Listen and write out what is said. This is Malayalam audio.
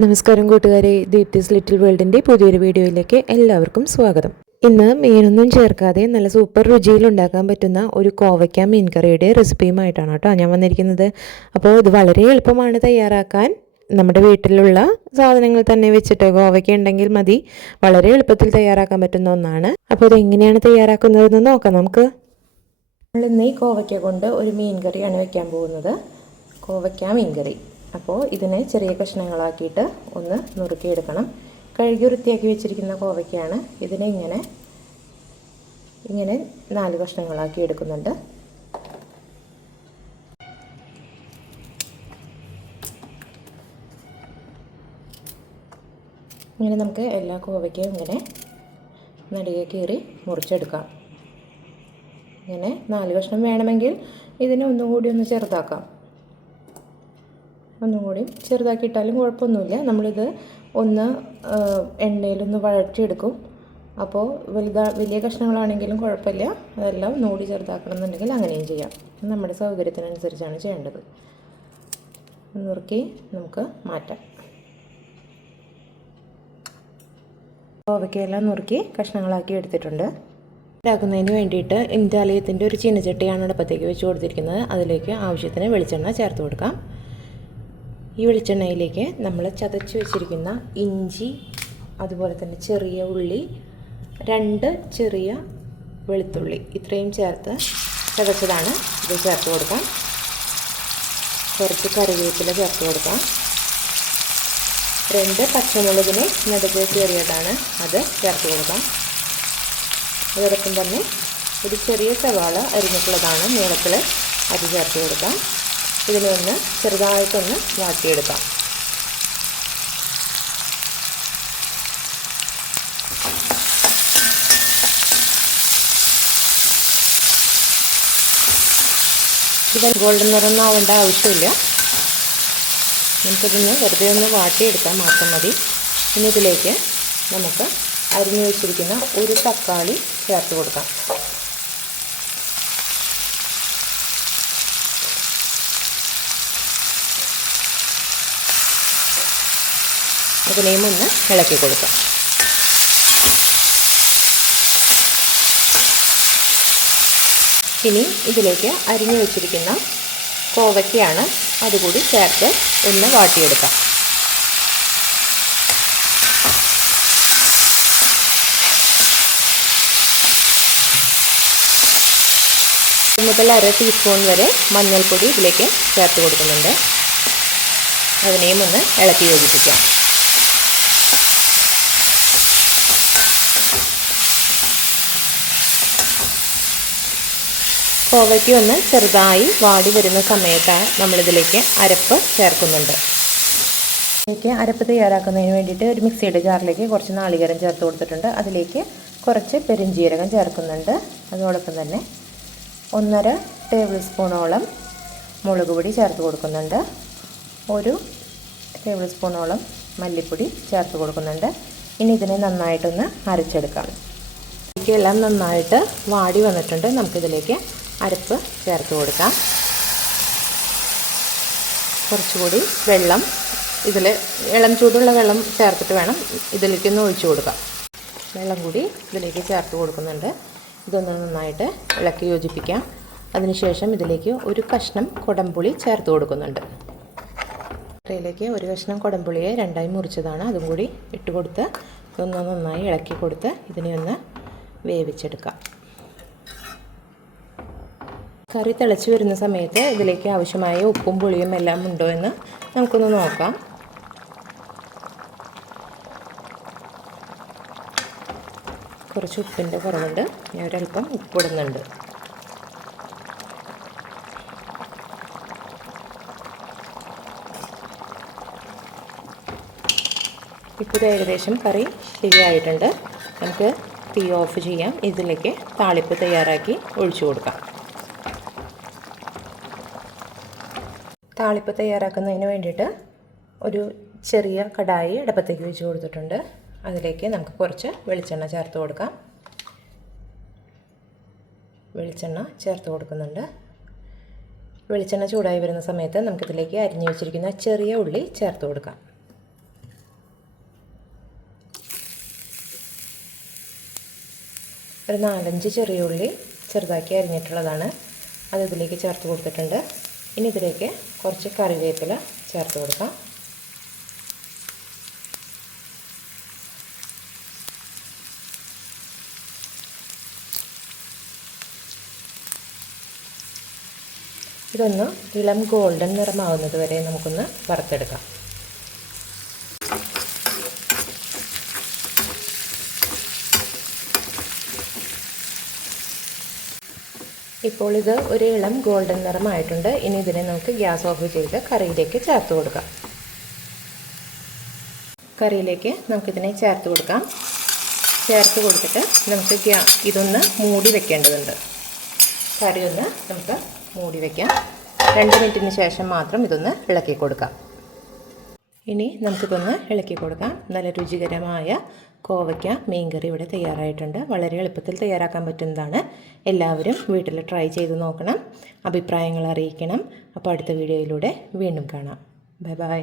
നമസ്കാരം കൂട്ടുകാരെ, ദീപ്തിസ് ലിറ്റിൽ വേൾഡിൻ്റെ പുതിയൊരു വീഡിയോയിലേക്ക് എല്ലാവർക്കും സ്വാഗതം. ഇന്ന് മീനൊന്നും ചേർക്കാതെ നല്ല സൂപ്പർ രുചിയിൽ ഉണ്ടാക്കാൻ പറ്റുന്ന ഒരു കോവയ്ക്ക മീൻ കറിയുടെ റെസിപ്പിയുമായിട്ടാണ് കേട്ടോ ഞാൻ വന്നിരിക്കുന്നത്. അപ്പോൾ ഇത് വളരെ എളുപ്പമാണ് തയ്യാറാക്കാൻ. നമ്മുടെ വീട്ടിലുള്ള സാധനങ്ങൾ തന്നെ വെച്ചിട്ട് കോവയ്ക്ക ഉണ്ടെങ്കിൽ മതി, വളരെ എളുപ്പത്തിൽ തയ്യാറാക്കാൻ പറ്റുന്ന ഒന്നാണ്. അപ്പോൾ ഇത് എങ്ങനെയാണ് തയ്യാറാക്കുന്നതെന്ന് നോക്കാം നമുക്ക്. നമ്മളിന്ന് ഈ കോവയ്ക്ക കൊണ്ട് ഒരു മീൻ കറിയാണ് വെക്കാൻ പോകുന്നത്, കോവയ്ക്ക മീൻ കറി. അപ്പോൾ ഇതിനെ ചെറിയ കഷ്ണങ്ങളാക്കിയിട്ട് ഒന്ന് നുറുക്കിയെടുക്കണം. കഴുകി വൃത്തിയാക്കി വെച്ചിരിക്കുന്ന കോവയ്ക്കയാണ്. ഇതിനെ ഇങ്ങനെ 4 കഷ്ണങ്ങളാക്കി എടുക്കുന്നുണ്ട്. ഇങ്ങനെ നമുക്ക് എല്ലാ കോവയ്ക്കയും ഇങ്ങനെ നടുകെ കീറി മുറിച്ചെടുക്കാം. ഇങ്ങനെ 4 കഷ്ണം വേണമെങ്കിൽ ഇതിനെ ഒന്നുകൂടി ഒന്ന് ചെറുതാക്കാം. ഒന്നുകൂടി ചെറുതാക്കിയിട്ടാലും കുഴപ്പമൊന്നുമില്ല. നമ്മളിത് ഒന്ന് എണ്ണയിലൊന്ന് വഴറ്റിയെടുക്കും. അപ്പോൾ വലിയ കഷ്ണങ്ങളാണെങ്കിലും കുഴപ്പമില്ല, അതെല്ലാം ഒന്നുകൂടി ചെറുതാക്കണം എന്നുണ്ടെങ്കിൽ അങ്ങനെയും ചെയ്യാം. നമ്മുടെ സൗകര്യത്തിനനുസരിച്ചാണ് ചെയ്യേണ്ടത്. നുറുക്കി നമുക്ക് മാറ്റാം. കോവയ്ക്കയെല്ലാം നുറുക്കി കഷ്ണങ്ങളാക്കി എടുത്തിട്ടുണ്ട്. ഉണ്ടാക്കുന്നതിന് വേണ്ടിയിട്ട് ഇന്ത്യാലയത്തിൻ്റെ ഒരു ചീനച്ചട്ടിയാണ് അടുപ്പത്തേക്ക് വെച്ച് കൊടുത്തിരിക്കുന്നത്. അതിലേക്ക് ആവശ്യത്തിന് വെളിച്ചെണ്ണ ചേർത്ത് കൊടുക്കാം. ഈ വെളിച്ചെണ്ണയിലേക്ക് നമ്മൾ ചതച്ച് വെച്ചിരിക്കുന്ന ഇഞ്ചി, അതുപോലെ തന്നെ ചെറിയ ഉള്ളി, 2 ചെറിയ വെളുത്തുള്ളി, ഇത്രയും ചേർത്ത് ചതച്ചതാണ് ഇത് ചേർത്ത് കൊടുക്കാം. കുറച്ച് കറിവേപ്പില ചേർത്ത് കൊടുക്കാം. 2 പച്ചമുളകിന് നടുക്ക് കീറിയതാണ്, അത് ചേർത്ത് കൊടുക്കാം. അതോടൊപ്പം തന്നെ ഒരു ചെറിയ സവാള അരിഞ്ഞിട്ടുള്ളതാണ് നീളത്തിൽ, അത് ചേർത്ത് കൊടുക്കാം. ഇതിനെ ഒന്ന് ചെറുതായിട്ടൊന്ന് വാട്ടിയെടുക്കാം. ഇത് ഗോൾഡൻ നിറമൊന്നും ആവേണ്ട ആവശ്യമില്ല. നമുക്കിതൊന്ന് വെറുതെ ഒന്ന് വാട്ടിയെടുക്കാൻ മാത്രം മതി. ഇനി ഇതിലേക്ക് നമുക്ക് അരിഞ്ഞു വെച്ചിരിക്കുന്ന ഒരു തക്കാളി ചേർത്ത് കൊടുക്കാം. അതിനെയും ഒന്ന് ഇളക്കി കൊടുക്കാം. ഇനി ഇതിലേക്ക് അരിഞ്ഞു വെച്ചിരിക്കുന്ന കോവയ്ക്കയാണ്, അതുകൂടി ചേർത്ത് ഒന്ന് വാട്ടിയെടുക്കാം. മുതൽ 1/2 ടീസ്പൂൺ വരെ മഞ്ഞൾപ്പൊടി ഇതിലേക്ക് ചേർത്ത് കൊടുക്കുന്നുണ്ട്. അതിനെയും ഒന്ന് ഇളക്കി യോജിപ്പിക്കാം. കോവയ്ക്ക് ഒന്ന് ചെറുതായി വാടി വരുന്ന സമയത്ത് നമ്മളിതിലേക്ക് അരപ്പ് ചേർക്കുന്നുണ്ട്. ഇതിലേക്ക് അരപ്പ് തയ്യാറാക്കുന്നതിന് വേണ്ടിയിട്ട് ഒരു മിക്സിയുടെ ജാറിലേക്ക് കുറച്ച് നാളികേരം ചേർത്ത് കൊടുത്തിട്ടുണ്ട്. അതിലേക്ക് കുറച്ച് പെരുംജീരകം ചേർക്കുന്നുണ്ട്. അതോടൊപ്പം തന്നെ 1.5 ടേബിൾ സ്പൂണോളം മുളക് പൊടി ചേർത്ത് കൊടുക്കുന്നുണ്ട്. 1 ടേബിൾ സ്പൂണോളം മല്ലിപ്പൊടി ചേർത്ത് കൊടുക്കുന്നുണ്ട്. ഇനി ഇതിനെ നന്നായിട്ടൊന്ന് അരച്ചെടുക്കാം. എല്ലാം നന്നായിട്ട് വാടി വന്നിട്ടുണ്ട്. നമുക്കിതിലേക്ക് അരപ്പ് ചേർത്ത് കൊടുക്കാം. കുറച്ചുകൂടി വെള്ളം, ഇതിൽ ഇളം ചൂടുള്ള വെള്ളം ചേർത്തിട്ട് വേണം ഇതിലേക്കൊന്ന് ഒഴിച്ചു കൊടുക്കാം. വെള്ളം കൂടി ഇതിലേക്ക് ചേർത്ത് കൊടുക്കുന്നുണ്ട്. ഇതൊന്ന് നന്നായിട്ട് ഇളക്കി യോജിപ്പിക്കാം. അതിനുശേഷം ഇതിലേക്ക് ഒരു കഷ്ണം കൊടംപുളി ചേർത്ത് കൊടുക്കുന്നുണ്ട്. ഇതിലേക്ക് ഒരു കഷ്ണം കൊടംപുളിയെ 2ആയി മുറിച്ചതാണ്, അതും കൂടി ഇട്ട് കൊടുത്ത് ഇതൊന്ന് നന്നായി ഇളക്കി കൊടുത്ത് ഇതിനെ ഒന്ന് വേവിച്ചെടുക്കാം. കറി തിളച്ച് വരുന്ന സമയത്ത് ഇതിലേക്ക് ആവശ്യമായ ഉപ്പും പുളിയും എല്ലാം ഉണ്ടോ എന്ന് നമുക്കൊന്ന് നോക്കാം. കുറച്ച് ഉപ്പിൻ്റെ കുറവുണ്ട്, ഞാൻ ഒരല്പം ഉപ്പിടുന്നുണ്ട്. ഇപ്പോൾ ഏകദേശം കറി ശരിയായിട്ടുണ്ട്. നമുക്ക് തീ ഓഫ് ചെയ്യാം. ഇതിലേക്ക് താളിപ്പ് തയ്യാറാക്കി ഒഴിച്ചു കൊടുക്കാം. താളിപ്പ് തയ്യാറാക്കുന്നതിന് വേണ്ടിയിട്ട് ഒരു ചെറിയ കടായി അടുപ്പത്തേക്ക് വെച്ച് കൊടുത്തിട്ടുണ്ട്. അതിലേക്ക് നമുക്ക് കുറച്ച് വെളിച്ചെണ്ണ ചേർത്ത് കൊടുക്കാം. വെളിച്ചെണ്ണ ചേർത്ത് കൊടുക്കുന്നുണ്ട്. വെളിച്ചെണ്ണ ചൂടായി വരുന്ന സമയത്ത് നമുക്കിതിലേക്ക് അരിഞ്ഞു വെച്ചിരിക്കുന്ന ചെറിയ ഉള്ളി ചേർത്ത് കൊടുക്കാം. ഒരു 4-5 ചെറിയ ഉള്ളി ചെറുതാക്കി അരിഞ്ഞിട്ടുള്ളതാണ്. അത് ഇതിലേക്ക് ചേർത്ത് കൊടുത്തിട്ടുണ്ട്. ഇനി ഇതിലേക്ക് കുറച്ച് കറിവേപ്പില ചേർത്ത് കൊടുക്കാം. ഇതൊന്ന് ഇളം ഗോൾഡൻ നിറമാവുന്നത് വരെ നമുക്കൊന്ന് വറുത്തെടുക്കാം. ഇപ്പോൾ ഇത് ഒരു ഇളം ഗോൾഡൻ നിറമായിട്ടുണ്ട്. ഇനി ഇതിനെ നമുക്ക് ഗ്യാസ് ഓഫ് ചെയ്ത് കറിയിലേക്ക് ചേർത്ത് കൊടുക്കാം. കറിയിലേക്ക് നമുക്കിതിനെ ചേർത്ത് കൊടുക്കാം. ചേർത്ത് കൊടുത്തിട്ട് നമുക്ക് ഇതൊന്ന് മൂടി വെക്കേണ്ടതുണ്ട്. കറി ഒന്ന് നമുക്ക് മൂടി വയ്ക്കാം. 2 മിനിറ്റിന് ശേഷം മാത്രം ഇതൊന്ന് ഇളക്കി കൊടുക്കാം. ഇനി നമുക്കിതൊന്ന് ഇളക്കി കൊടുക്കാം. നല്ല രുചികരമായ കോവയ്ക്ക മീൻകറി ഇവിടെ തയ്യാറായിട്ടുണ്ട്. വളരെ എളുപ്പത്തിൽ തയ്യാറാക്കാൻ പറ്റുന്നതാണ്. എല്ലാവരും വീട്ടിൽ ട്രൈ ചെയ്ത് നോക്കണം. അഭിപ്രായങ്ങൾ അറിയിക്കണം. അപ്പോൾ അടുത്ത വീഡിയോയിലൂടെ വീണ്ടും കാണാം. Bye bye.